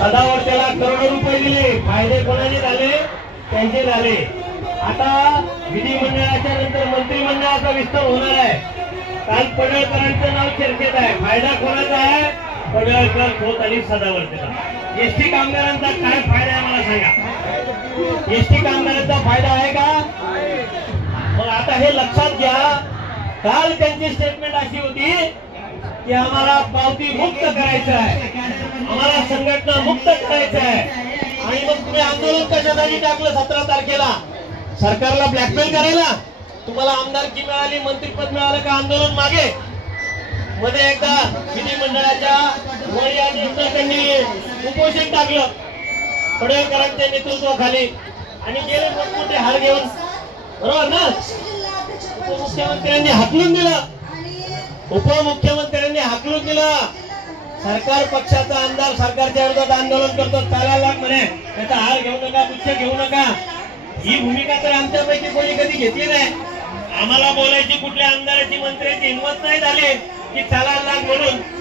सदावर्तेला करोडो रुपये दिले, फायदे कोणाचे झाले? त्यांचे झाले। आता विधिमंडळाच्या नंतर मंत्रिमंडळाचा विस्तार होणार आहे। काल पडळकरांचं नाव चर्चेत आहे। फायदा कोणाचा आहे? पडळकर, खोत आणि सदावर्तेला। एसटी कामगारांचा काय फायदा आहे मला सांगा? एसटी कामगारांचा फायदा आहे का? मग आता हे लक्षात घ्या, काल त्यांची स्टेटमेंट अशी होती की आम्हाला पावती मुक्त करायचं आहे, आम्हाला संघटना मुक्त करायचं आहे। आणि मग तुम्ही आंदोलन कशासाठी टाकलं 17 तारखेला? सरकारला ब्लॅकमेल करायला? तुम्हाला आमदारकी मिळाली, मंत्रिपद मिळालं का आंदोलन मागे? मध्ये एकदा विधिमंडळाच्या वळी आणि त्यांनी उपोषण टाकलं पडळकरांच्या नेतृत्वाखाली आणि गेले मोठमोठे हार घेऊन, बरोबर ना? उपमुख्यमंत्र्यांनी हाकलून दिलं, उपमुख्यमंत्र्यांनी हाकलून दिलं। सरकार पक्षाचा आमदार सरकारच्या विरोधात आंदोलन करतो, चालायला म्हणे त्याचा हार घेऊ नका, गुच्छ घेऊ नका। ही भूमिका तर आमच्यापैकी कोणी कधी घेतली नाही। आम्हाला बोलायची कुठल्या आमदाराची मंत्र्याची हिंमत नाही झाली की चालायला म्हणून